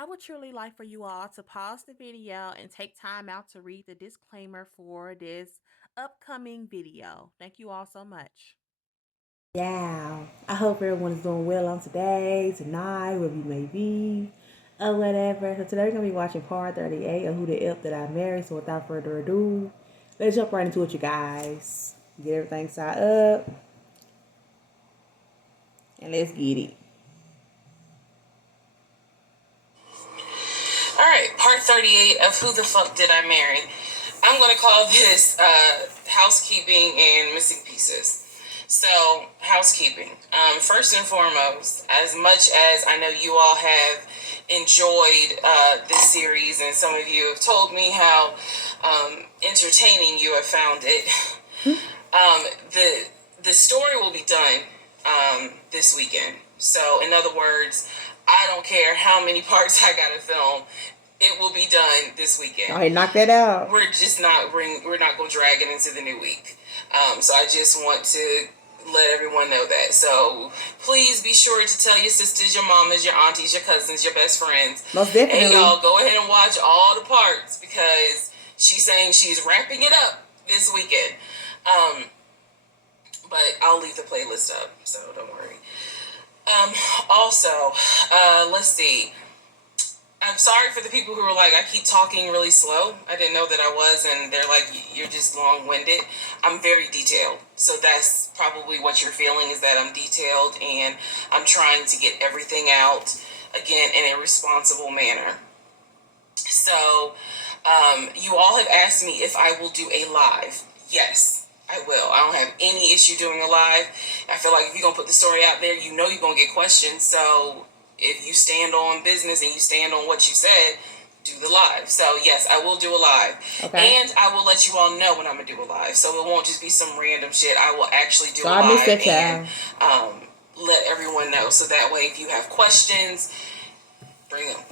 I would truly like for you all to pause the video and take time out to read the disclaimer for this upcoming video. Thank you all so much. Yeah, I hope everyone is doing well on today, tonight, wherever you may be, or whatever. So today we're gonna be watching part 38 of Who the F Did I Marry. So without further ado, let's jump right into it, you guys. Get everything set up, and let's get it. All right, part 38 of Who the Fuck Did I Marry? I'm going to call this Housekeeping and Missing Pieces. So, housekeeping. First and foremost, as much as I know you all have enjoyed this series, and some of you have told me how entertaining you have found it, the story will be done this weekend. So, in other words, I don't care how many parts I gotta film. It will be done this weekend. All right, knock that out. We're not gonna drag it into the new week. So I just want to let everyone know that. So please be sure to tell your sisters, your mamas, your aunties, your cousins, your best friends. Most definitely. Hey y'all, go ahead and watch all the parts because she's saying she's wrapping it up this weekend. But I'll leave the playlist up, so don't worry. Also, let's see. I'm sorry for the people who were like, I keep talking really slow. I didn't know that I was, and they're like, you're just long-winded. I'm very detailed. So that's probably what you're feeling, is that I'm detailed, and I'm trying to get everything out, again, in a responsible manner. So, you all have asked me if I will do a live. Yes, I will. I don't have any issue doing a live. I feel like if you're going to put the story out there, you know you're going to get questions. So if you stand on business and you stand on what you said, do the live. So yes, I will do a live. Okay. And I will let you all know when I'm going to do a live. So it won't just be some random shit. I will actually do a live. I missed that time. And let everyone know. So that way if you have questions, bring them.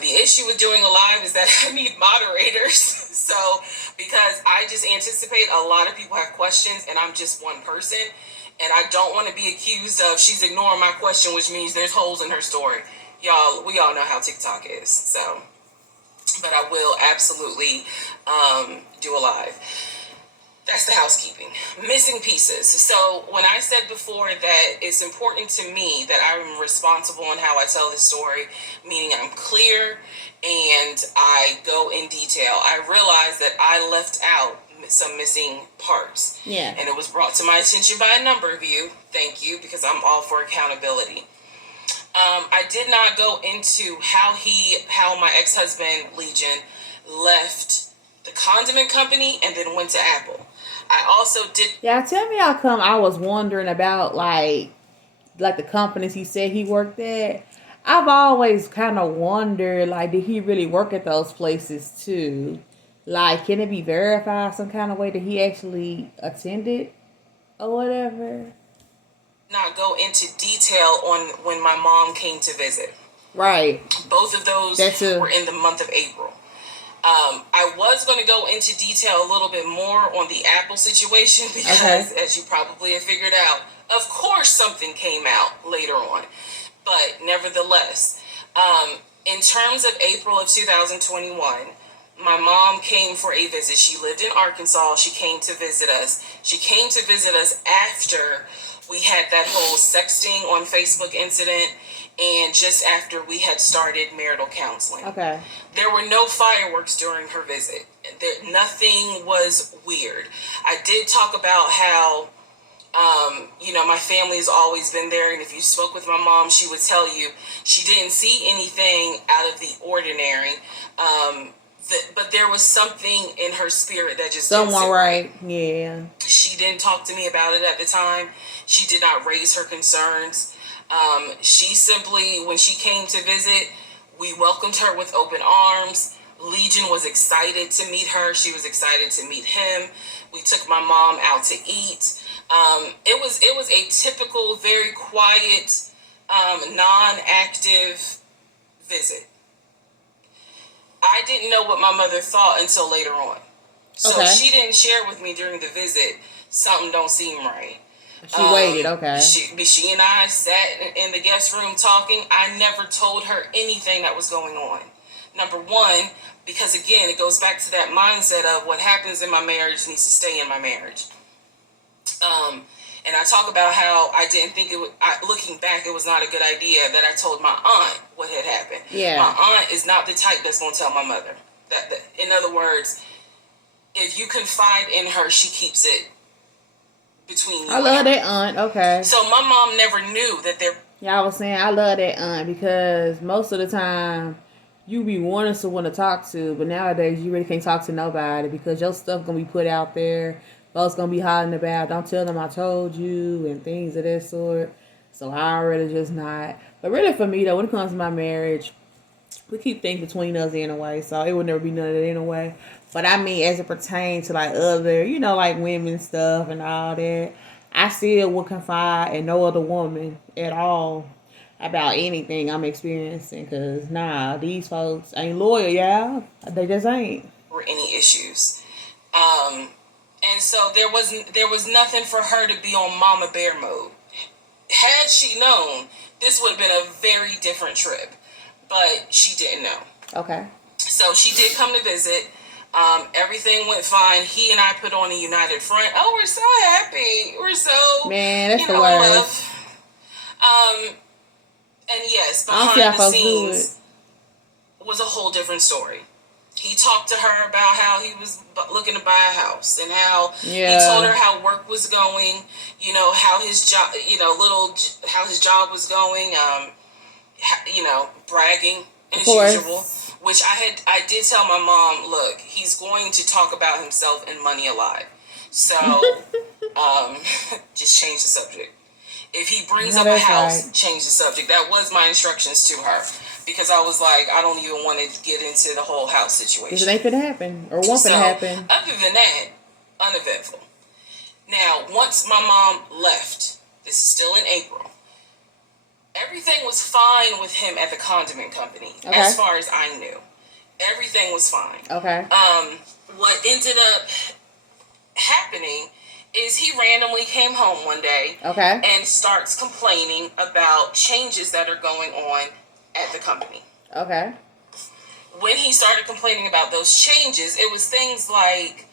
The issue with doing a live is that I need moderators. So, because I just anticipate a lot of people have questions and I'm just one person. And I don't want to be accused of she's ignoring my question, which means there's holes in her story. Y'all, we all know how TikTok is. So, but I will absolutely do a live. That's the housekeeping. Missing pieces. So when I said before that it's important to me that I'm responsible in how I tell this story, meaning I'm clear and I go in detail, I realized that I left out some missing parts. Yeah. And it was brought to my attention by a number of you. Thank you, because I'm all for accountability. I did not go into how my ex-husband, Legion, left the condiment company and then went to Apple. I also did. Yeah, tell me how come I was wondering about like the companies he said he worked at. I've always kind of wondered, like, did he really work at those places too? Like, can it be verified some kind of way that he actually attended or whatever? Not go into detail on when my mom came to visit. Right. Both of those were in the month of April. I was going to go into detail a little bit more on the Apple situation because, as you probably have figured out, of course something came out later on. But nevertheless, in terms of April of 2021, my mom came for a visit. She lived in Arkansas. She came to visit us. She came to visit us after we had that whole sexting on Facebook incident and just after we had started marital counseling. Okay. There were no fireworks during her visit. Nothing was weird. I did talk about how, my family's always been there, and if you spoke with my mom, she would tell you she didn't see anything out of the ordinary. But there was something in her spirit that just someone right. Yeah. She didn't talk to me about it at the time. She did not raise her concerns. She simply, when she came to visit, we welcomed her with open arms. Legion was excited to meet her. She was excited to meet him. We took my mom out to eat. It was a typical, very quiet, non-active visit. I didn't know what my mother thought until later on. So she didn't share with me during the visit, something don't seem right. She waited. Okay. She and I sat in the guest room talking. I never told her anything that was going on. Number one, because again, it goes back to that mindset of what happens in my marriage needs to stay in my marriage. And I talk about how I didn't think it would, looking back, it was not a good idea that I told my aunt what had happened. Yeah. My aunt is not the type that's going to tell my mother. In other words, if you confide in her, she keeps it between you. I love that aunt. Okay. So my mom never knew that there. Yeah, I was saying I love that aunt because most of the time you be wanting someone to talk to, but nowadays you really can't talk to nobody because your stuff gonna be put out there. Folks gonna be hollering about, don't tell them I told you and things of that sort. So I really just not. But really for me though, when it comes to my marriage, we keep things between us anyway, so it would never be none of that anyway. But I mean, as it pertains to like other, like women stuff and all that, I still would confide in no other woman at all about anything I'm experiencing. Cause nah, these folks ain't loyal, y'all. They just ain't. Or any issues, and so there was nothing for her to be on Mama Bear mode. Had she known, this would have been a very different trip. But she didn't know. Okay. So she did come to visit. Everything went fine. He and I put on a united front. Oh, we're so happy. We're so, man, that's the worst. Love. And yes, behind the scenes was a whole different story. He talked to her about how he was looking to buy a house and how he told her how work was going. How his job, how his job was going. Bragging as usual, which I did tell my mom, look, he's going to talk about himself and money alive. So, just change the subject. If he brings up a house, right, change the subject. That was my instructions to her because I was like, I don't even want to get into the whole house situation. Because it ain't gonna happen or won't happen. Other than that, uneventful. Now, once my mom left, this is still in April, everything was fine with him at the condiment company, as far as I knew. Everything was fine. Okay. What ended up happening is he randomly came home one day and starts complaining about changes that are going on at the company. Okay. When he started complaining about those changes, it was things like,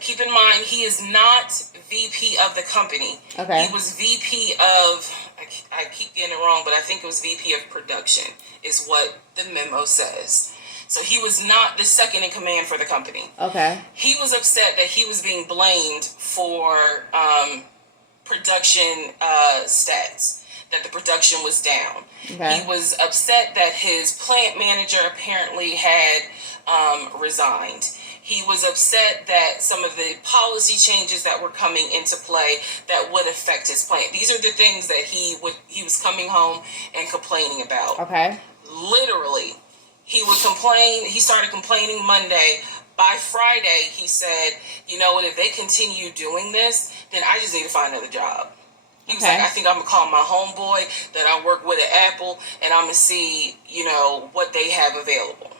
keep in mind, he is not VP of the company. Okay. He was VP of, I keep getting it wrong, but I think it was VP of production is what the memo says. So he was not the second in command for the company. Okay. He was upset that he was being blamed for production stats, that the production was down. Okay. He was upset that his plant manager apparently had resigned. He was upset that some of the policy changes that were coming into play that would affect his plant. These are the things that he was coming home and complaining about. Okay. Literally, he would complain. He started complaining Monday. By Friday, he said, you know what, if they continue doing this, then I just need to find another job. He was like, I think I'm going to call my homeboy that I work with at Apple, and I'm going to see, what they have available.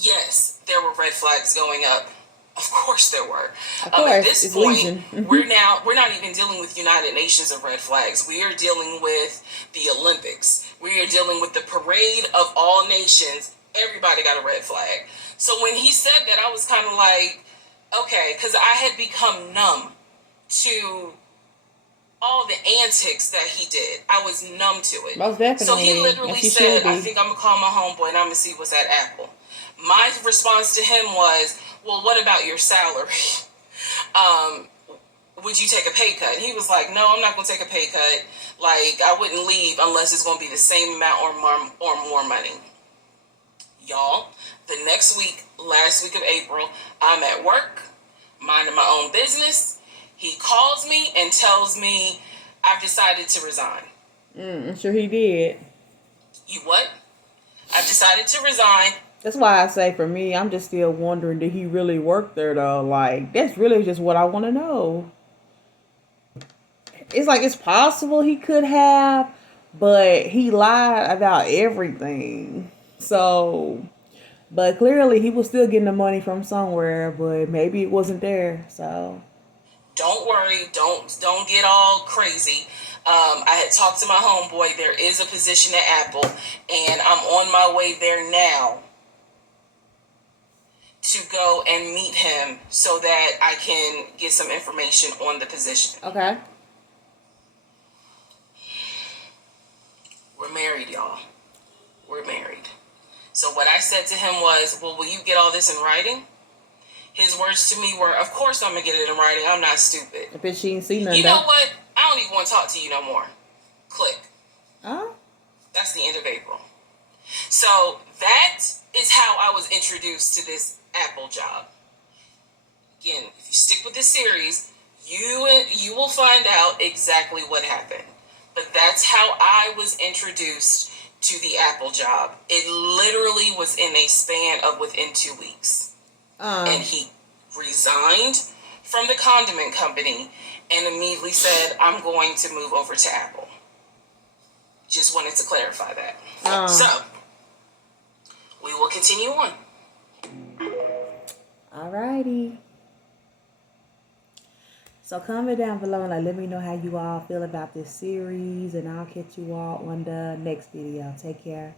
Yes, there were red flags going up. Of course there were. Of course, at this point, we're not even dealing with United Nations of red flags. We are dealing with the Olympics. We are dealing with the parade of all nations. Everybody got a red flag. So when he said that, I was kind of like, okay, because I had become numb to all the antics that he did. I was numb to it. Most definitely. So he literally said, I think I'm going to call my homeboy and I'm going to see what's at Apple. My response to him was, well, what about your salary? Would you take a pay cut? And he was like, no, I'm not going to take a pay cut. Like, I wouldn't leave unless it's going to be the same amount or more money. Y'all, the next week, last week of April, I'm at work, minding my own business. He calls me and tells me I've decided to resign. I'm sure he did. You what? I've decided to resign. That's why I say for me, I'm just still wondering, did he really work there though? Like, that's really just what I want to know. It's like, it's possible he could have, but he lied about everything. So, but clearly he was still getting the money from somewhere, but maybe it wasn't there. So, don't worry, don't get all crazy. I had talked to my homeboy. There is a position at Apple, and I'm on my way there now to go and meet him so that I can get some information on the position. Okay. We're married, y'all. We're married. So what I said to him was, well, will you get all this in writing? His words to me were, of course I'm going to get it in writing. I'm not stupid. I bet she ain't seen nothing. You know what? I don't even want to talk to you no more. Click. Oh. That's the end of April. So that is how I was introduced to this Apple job. Again, if you stick with this series, you will find out exactly what happened. But that's how I was introduced to the Apple job. It literally was in a span of within 2 weeks. And he resigned from the condiment company and immediately said, I'm going to move over to Apple. Just wanted to clarify that. So, we will continue on. Alrighty. So comment down below and let me know how you all feel about this series, and I'll catch you all on the next video. Take care.